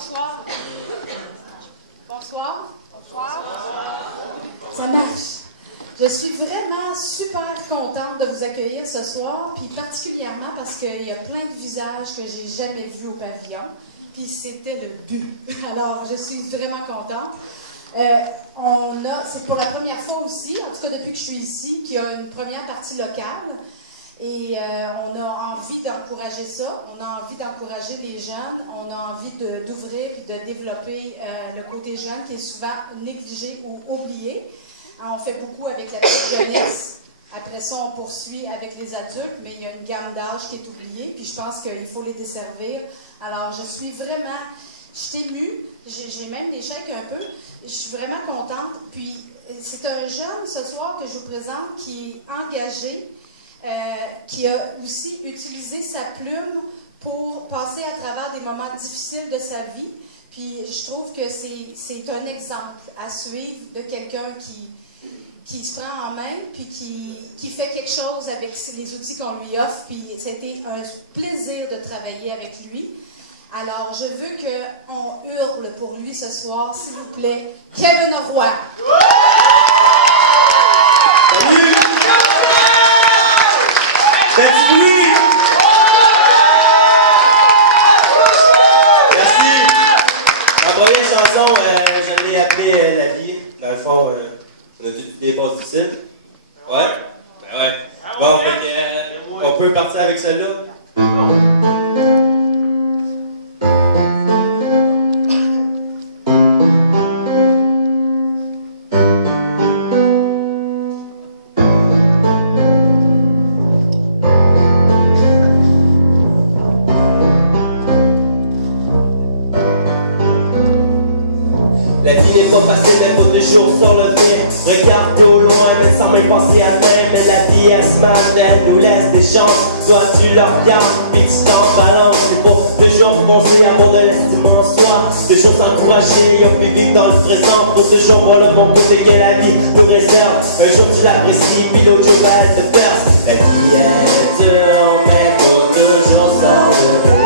bonsoir. Bonsoir. Bonsoir. Ça marche. Je suis vraiment super contente de vous accueillir ce soir, puis particulièrement parce qu'il y a plein de visages que j'ai jamais vus au pavillon, puis c'était le but. Alors, je suis vraiment contente. C'est pour la première fois aussi, en tout cas depuis que je suis ici, qu'il y a une première partie locale. Et on a envie d'encourager ça, on a envie d'encourager les jeunes, on a envie d'ouvrir et de développer le côté jeune qui est souvent négligé ou oublié. On fait beaucoup avec la petite jeunesse. Après ça, on poursuit avec les adultes, mais il y a une gamme d'âge qui est oubliée, puis je pense qu'il faut les desservir. Alors, je suis vraiment, je suis émue, j'ai même des chèques un peu, je suis vraiment contente. Puis, c'est un jeune ce soir que je vous présente qui est engagé, qui a aussi utilisé sa plume pour passer à travers des moments difficiles de sa vie. Puis je trouve que c'est un exemple à suivre de quelqu'un qui se prend en main, puis qui fait quelque chose avec les outils qu'on lui offre. Puis c'était un plaisir de travailler avec lui. Alors, je veux qu'on hurle pour lui ce soir, s'il vous plaît. Kevin Roy! Salut! Faites du bruit! Merci! La première chanson, je l'ai appelée La vie. Dans le fond, on a toutes des bases difficiles. Ouais? Ben ouais. Bon, fait que, on peut partir avec celle-là. La vie n'est pas facile, mais faut toujours se relever. Regarder au loin, mais sans même penser à demain. Mais la vie, elle se mène, elle nous laisse des chances. Toi, tu la regardes, puis tu t'en balances. C'est pour toujours penser à avoir de l'estime en soi. Toujours s'encourager, on peut vivre dans le présent. Faut toujours voir le bon côté que la vie nous réserve. Un jour, tu l'apprécies, puis l'autre jour, elle te perce. La vie est dure, mais faut toujours s'en relever.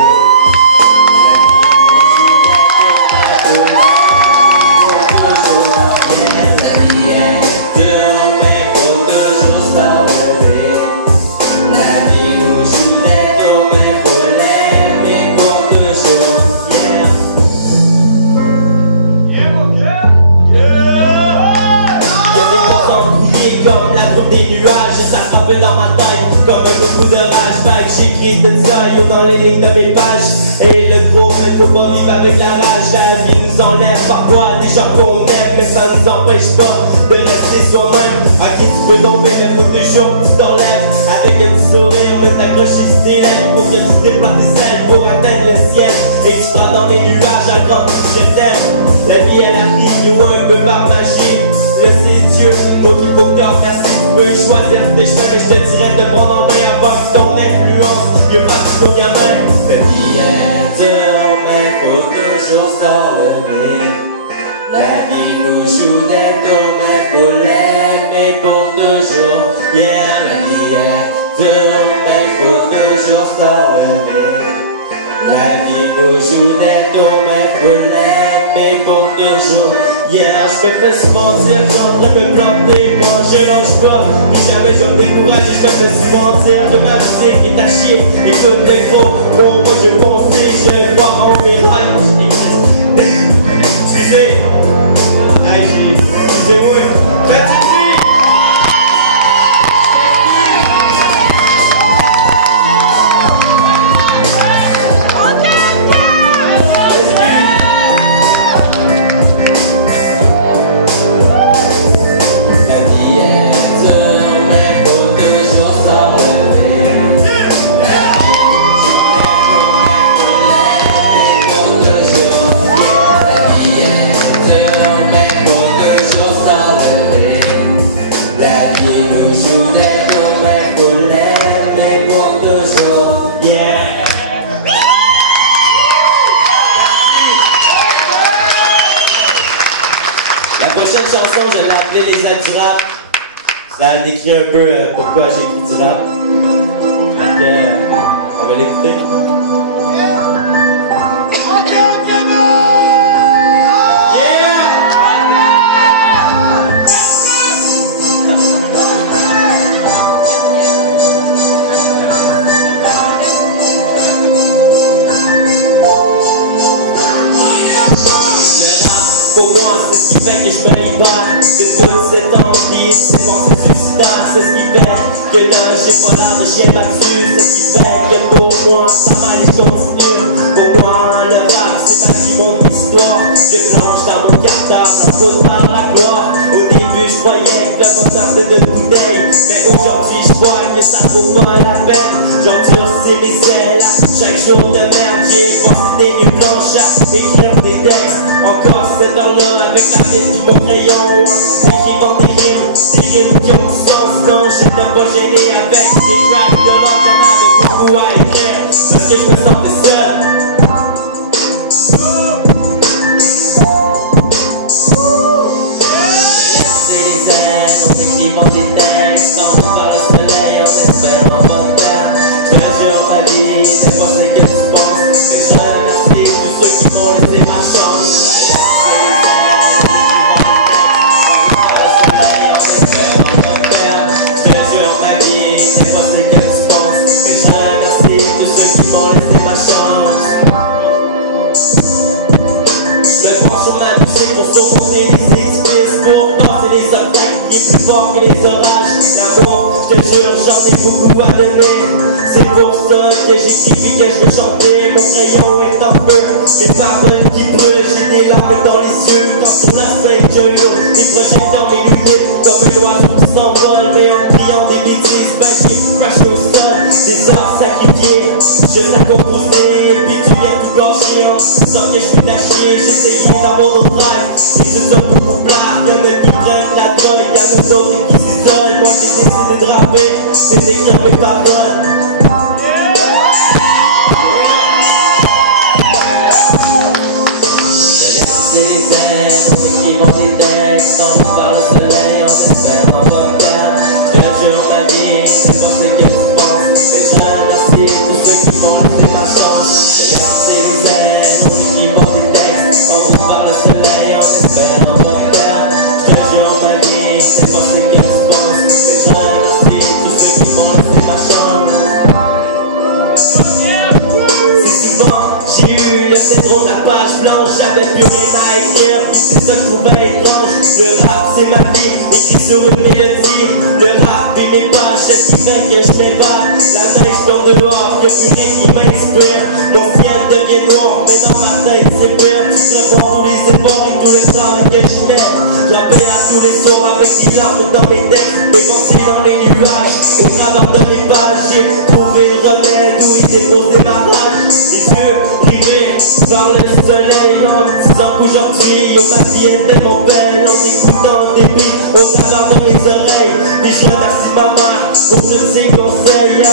Dans ma tête, comme un coup de rage, vague, j'écris de diario dans les lignes de mes pages. Et le gros, il faut pas vivre avec la rage. La vie nous enlève parfois des gens qu'on aime, mais ça nous empêche pas de rester soi-même. À qui tu peux tomber, mais faut toujours que tu t'enlèves. Avec un petit sourire, mais t'accrocher sur tes lèvres pour que tu déploies tes ailes pour atteindre le ciel. Et que tu seras dans les nuages à grand coup, je t'aime. La vie elle arrive, ou un peu par magie. Là c'est Dieu, moi qu'il faut que te remercie. Tu peux choisir tes chemins, mais je te dirais de prendre en main avant que ton influence mieux partie ton gamin. La vie est dure, mais faut toujours se relever. La vie nous joue des tours, mais faut l'aimer pour toujours. Yeah, la vie est dure, mais faut toujours se relever. La vie nous joue des tours, mais faut l'aimer pour toujours. Yeah, je me fais souvent dire, j'suis en train de me planter, moi je lâche pas. Et jamais je me décourage, je me fais souvent dire de ma musique est à chier. Écoute les gros, pour moi je pensais, je vais voir en miracle. Excusez, excusez-moi. Chanson, je l'ai appelée Les aides du rap. Ça décrit un peu pourquoi j'ai écrit du rap. Donc, on va l'écouter. pas l'air de chien battu, c'est ce qui fait que pour moi, ça m'allait continue. Pour moi, le rap, c'est ma vie, mon histoire. Je planche dans mon cartable, la faute par la gloire. Au début, je croyais que le bonheur était de bouteille, mais aujourd'hui, je vois que ça vaut pas la peine. J'endurcis mes ailes à chaque jour de merde. J'ai passé des nuits blanches à écrire des textes. Encore cette heure-là, avec la ville du mon crayon, écrivant des rimes qui ont du sens. Non, j'étais pas gêné avec des tracks de l'ordre, j'en avais beaucoup à écrire, parce que je me sentais seul. C'est les ailes, en écrivant des textes, on par le soleil, en espérant pas de perdre. Je te jure, ma vie n'est pas ce que tu penses, mais je remercie tous ceux qui m'ont laissé ma chance. C'est pas ce que tu penses, mais je remercie tous ceux qui m'ont laissé ma chance. Je me penche sur ma musique pour surmonter les édifices, pour danser les obstacles qui est plus fort que les orages. L'amour, je te jure, j'en ai beaucoup à donner. C'est pour ça que j'écris puis que je veux chanter. Mon crayon est en feu, mes paroles qui brûlent, j'ai des larmes dans les yeux. Quand sur la scène je hurle, des projecteurs m'illuminent comme un oiseau qui s'envole, mais en criant des bêtises, ben j'ai crashé au sol. Des heures sacrifiées, juste à composer, puis tu viens tout gâcher en disant que je suis à chier. J'essayais d'avoir d'autres rêves, et c'est ça beaucoup plate. Y'en a qui prennent la drogue, y'en a d'autres qui s'isolent. Moi j'ai décidé de rapper, et d'écrire mes paroles. C'est les ailes, en écrivant des textes, on par le soleil, en espérant pas me perdre. Je te jure, ma vie, c'est pas ce que tu penses, mais je remercie tous ceux qui m'ont laissé ma chance. C'est les ailes, en écrivant des textes, on par le soleil, en espérant pas me perdre. Je te jure, ma vie, c'est pas ce que tu penses, mais je remercie tous ceux qui m'ont laissé ma chance. Si souvent j'ai eu le syndrome de la page blanche, j'avais plus rien à écrire, puis c'est ça que je trouvais étrange. Le rap c'est ma vie, écrit sur une mélodie. Le rap et mes pages, c'est ce qui fait que je m'évade. La neige tombe dehors, y'a plus rien qui m'inspire. Mon ciel devient noir, mais dans ma tête c'est pire. Tu te reprends tous les efforts et tout le travail que je mets. J'appelle à tous les soirs avec des larmes dans mes textes, mes pensées dans les nuages. Au travers de mes pages, j'ai trouvé le remède où était posé ma rage. Les yeux rivés par le soleil, en me disant qu'aujourd'hui ma vie est tellement belle. En écoutant des beats au travers de mes oreilles, et je remercie ma mère pour tous ses conseils.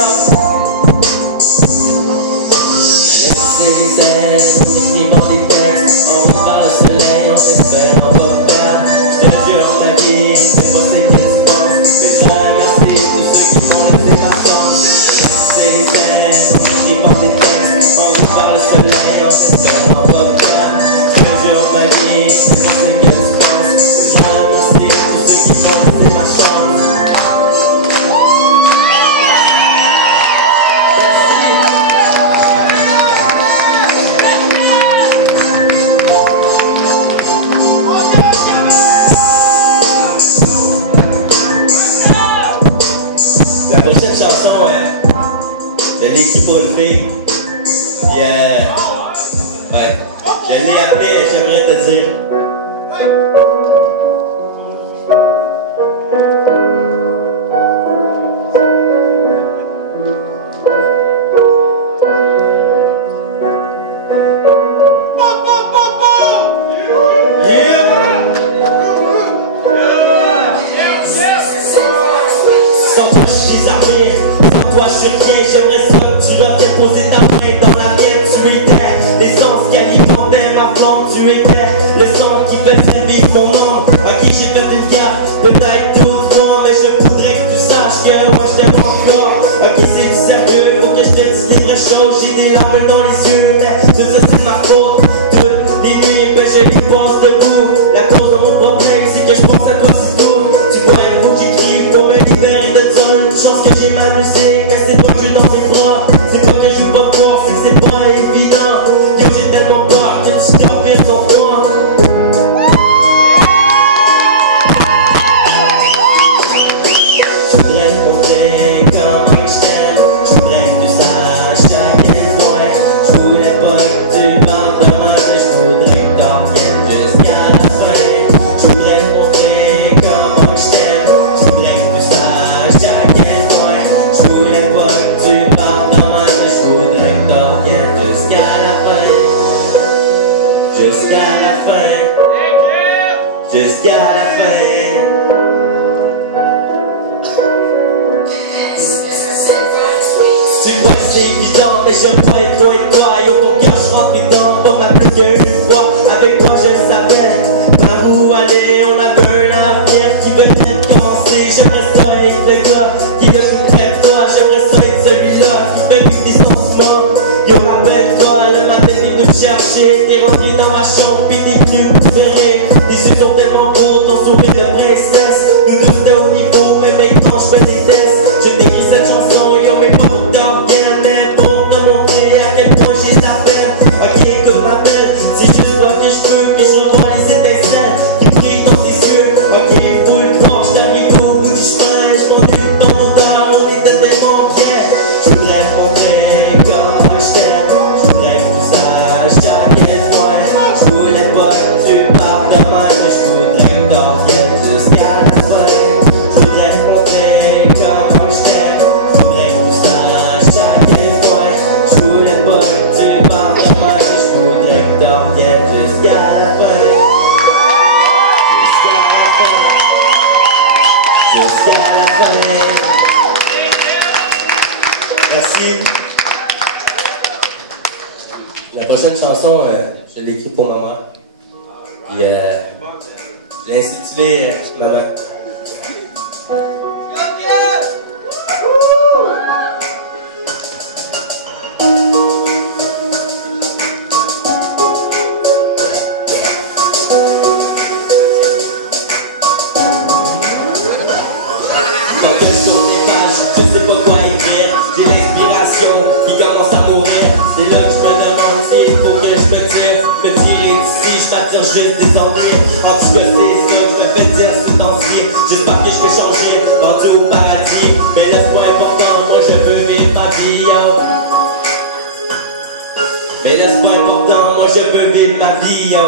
C'est les ailes, en écrivant des textes, on par le soleil, en espérant pas me perdre. Je te jure, ma vie, c'est pas ce que tu penses, mais je remercie tous ceux qui m'ont laissé ma chance. C'est les ailes, en écrivant des textes, on par le soleil, en espérant pas me perdre. Je te jure, ma vie, c'est pas ce que tu penses, mais je remercie tous ceux qui m'ont laissé ma chance. La prochaine chanson, je l'ai écrite pour une fille. Puis, ouais, je l'ai appelée, j'aimerais te dire. Sans toi je suis armé, sans toi je suis rien. J'aimerais ça que tu reviennes poser ta main dans la mienne. Tu étais l'essence qui alimentait ma flamme. Tu étais le sang qui fait vivre mon âme. À qui j'ai fait une gaffe, peut-être d'autres, mais je voudrais que tu saches que moi je t'aime encore. À qui c'est du sérieux, faut que je te dise des vraies choses. J'ai des larmes dans les yeux, mais tout ça c'est de ma faute. Toutes les nuits, ben je les passe debout. La cause de mon problème, c'est que je pense à toi si tôt. Tu vois, il faut que j'écrive pour me libérer de ça. Une chance que j'ai ma musique, mais c'est pas que je suis dans tes bras. C'est pas que je veux pas voir, c'est que c'est pas évident. Yo, j'ai tellement peur que tu t'envires sans toi. Je voudrais te montrer comment jusqu'à la fin, jusqu'à la fin. Tu crois que c'est évident, mais je veux pas être loin de toi. Yo, ton cœur, je rentre dedans, pas m'appeler qu'une fois. Avec toi, je savais par où aller. On avait un avenir qui venait de commencer. J'aimerais ça être le gars qui le tout près de toi. J'aimerais ça être celui-là qui fait vivre des sentiments. Yo, rappelle-toi, le matin, t'es venu me chercher. T'es rentré dans ma chambre, pis t'es venu me serrer. Tes yeux sont tellement beaux, ton sourire de princesse. Nous deux, c'était au niveau, mais maintenant, je fais des tests. Je t'écris cette chanson, yo, mais pas pour t'en bien, mais pour te montrer à quel point j'ai de la peine. Ok, écoute ma belle, c'est juste toi que je peux, que je revois les étincelles qui brillent dans tes yeux. Ok, faut le croire, je t'arrive au bout du chemin, je m'ennuie de ton odeur, on était tellement bien. Je voudrais te montrer comment je t'aime, je voudrais que tu saches à quel point. Je voulais pas que tu partes demain, mais je voudrais que t'en reviennes jusqu'à la fin. Je voudrais te montrer comment je t'aime, je voudrais que tu saches à quel point. Je voulais pas que tu partes demain, mais je voudrais que t'en reviennes jusqu'à la fin. Jusqu'à la fin. Merci. La prochaine chanson, je l'ai écrite pour maman. Puis, je l'ai intitulée Maman. Quand je tourne les pages, je sais pas quoi écrire. J'ai l'inspiration qui commence à mourir. C'est là que je me demande s'il faut que je me tire. Me tirer d'ici, je m'attire juste des ennuis. En tout cas, c'est ça que je me fais dire ce temps-ci. J'espère que je vais changer, rendu au paradis. Mais là, c'est pas important, moi je veux vivre ma vie, yo. Mais là, c'est pas important, moi je veux vivre ma vie, yo.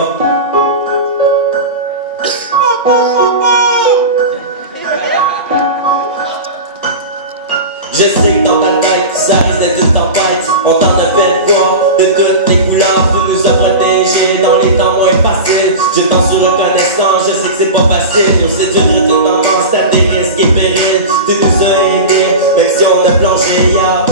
Je sais que dans ta tête, ça risque d'être une tempête. On t'en a fait voir de toutes les couleurs. Tu nous as protégés dans les temps moins faciles. Je t'en suis reconnaissant, je sais que c'est pas facile. C'est dur d'être une maman, c'est à des risques et périls. Tu nous as aidés, même si on a plongé hier.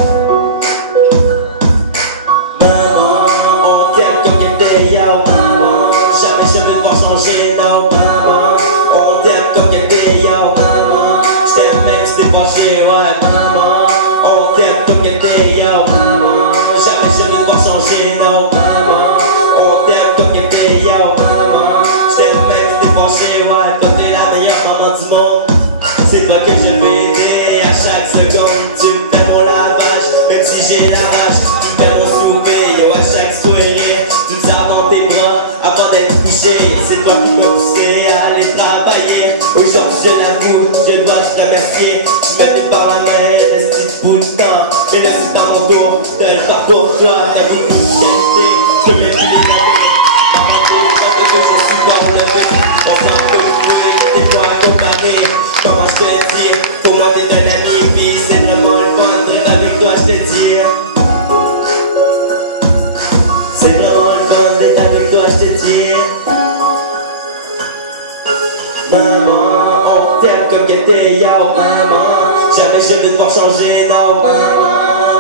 Maman, on t'aime comme qu'elle yo. Maman, jamais je veux te voir changer, non. Maman, on t'aime comme qu'elle yo. Maman, je t'aime même si t'es fâché, ouais. Maman, on t'aime comme qu'elle yo. Maman, jamais je veux te voir changer, non. Maman, on t'aime comme qu'elle yo. Maman, je t'aime même si t'es fâché, ouais. Toi t'es la meilleure maman du monde. C'est toi que je vais aider à chaque seconde. Tu me fais mon lavage, même si j'ai la rage. Tu me fais mon souper, yo, à chaque soirée. Tu me sers dans tes bras avant d'être couché. C'est toi qui m'as poussé à aller travailler. Aujourd'hui je l'avoue, je dois te remercier. Tu me tenais par la main, reste bout de temps. Et là c'est à mon tour de le faire pour toi. T'as beaucoup de qualité, je peux même plus les années. Maman, t'es les fois que je suis dans le but. On s'en peut jouer, t'es pas à comparer. Comment je te dis, pour moi t'es un ami, pis c'est vraiment le fun d'être avec toi, je te dis. C'est vraiment le fun d'être avec toi, je te dis. Maman, on t'aime comme que t'es, yo. Maman, jamais je vais te voir changer, non. Maman,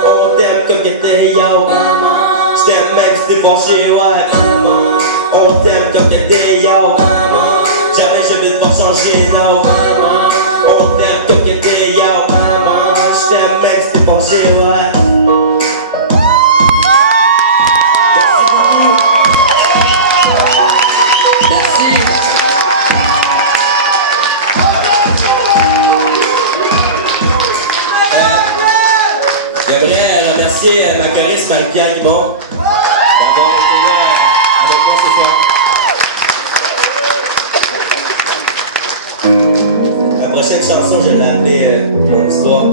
on t'aime comme que t'es, yo. Maman, je t'aime même si t'es fâché, ouais. Maman, on t'aime comme que t'es, yo. Maman, jamais je vais te voir changer, non. Maman, on t'aime comme que t'es, yo. Maman, je t'aime même si t'es fâché, ouais. J'aimerais remercier ma choriste Marie-Pierre Guimond d'avoir été là avec moi ce soir. La prochaine chanson, je l'ai appelée Mon histoire.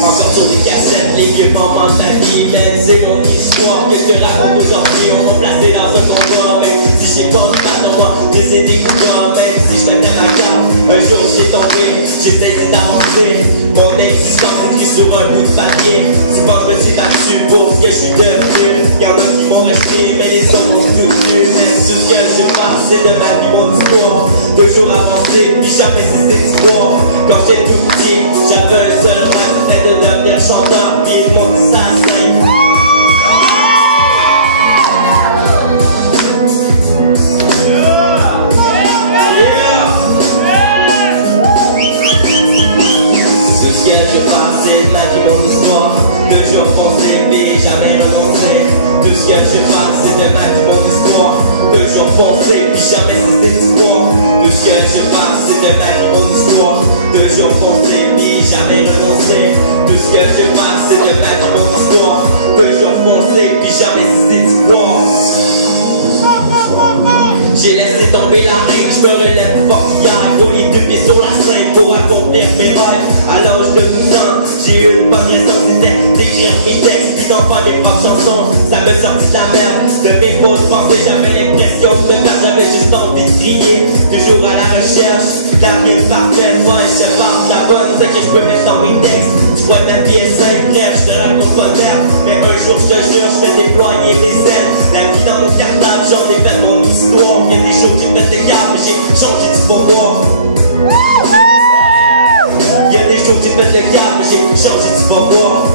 Encore sur des cassettes, les vieux moments de ta vie, même si c'est mon histoire que je te raconte aujourd'hui. On m'a placé dans un combat, même si j'ai pas de mal, on m'a décédé comme même si je mettais ma carte. Un jour j'ai tombé, j'ai essayé d'avancer. Mon existence écrit sur un bout de papier. Souvent je me suis battu pour ce que je suis devenu. Y'en a qui m'ont resté, mais les autres m'ont soutenu. Même tout ce que j'ai passé de ma vie, mon histoire. Toujours avancé, puis jamais cessé d'histoire. Quand j'étais tout petit, j'avais un seul rêve, c'était de devenir chanteur, puis ils m'ont dit ça simple. Je passais ma vie, mon histoire. Toujours foncé, puis jamais renoncé. Tout ce que je passe, c'est de ma vie, mon histoire. Toujours foncé, puis jamais cessé d'espoir. Tout ce que je passe, c'est de ma vie, mon histoire. Toujours foncé, puis jamais renoncé. Tout ce que je passe, c'est de ma vie, mon histoire. Toujours foncé, puis jamais cessé d'espoir. J'ai laissé tomber la règle, je me relève plus fort qu'hier. Gros les deux pieds sur la scène pour accomplir mes rêves. À l'âge de 12 ans, j'ai eu une bonne raison, c'était d'écrire mes textes, puis d'en faire mes propres chansons. Ça me sortit de la merde, de mes fausses pensées, j'avais l'impression de me perdre, j'avais juste envie de crier. Toujours à la recherche, la vie est parfaite, moi je sais pas la bonne, c'est que je peux mettre dans mes textes. Tu crois que ma vie est simple, bref, je te raconte pas de merde. Mais un jour je te jure, je vais déployer mes ailes. La vie dans mon cartable, j'en ai fait mon histoire. Y'a des jours j'ai fait des câbles, mais j'ai changé du pouvoir. Y'a des jours j'ai fait des câbles, mais j'ai changé du pouvoir.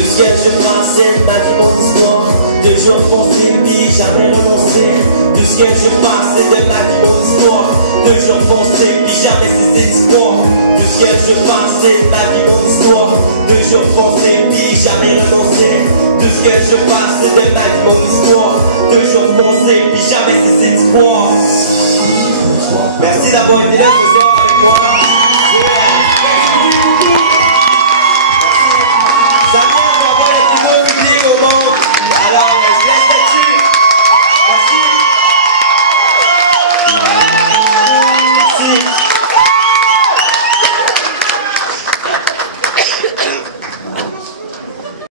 Tout ce que je passais de ma vie, mon histoire. Toujours foncé, puis jamais renoncé. Tout ce que je passais de ma vie, mon histoire. Toujours foncé, puis jamais cessé d'espoir. Tout ce que je passais de ma vie, mon histoire. Toujours foncé, puis jamais renoncé. Tout ce que je passais de ma vie, mon histoire. Toujours foncé, puis jamais cessé d'espoir. Merci d'avoir été là ce soir avec moi.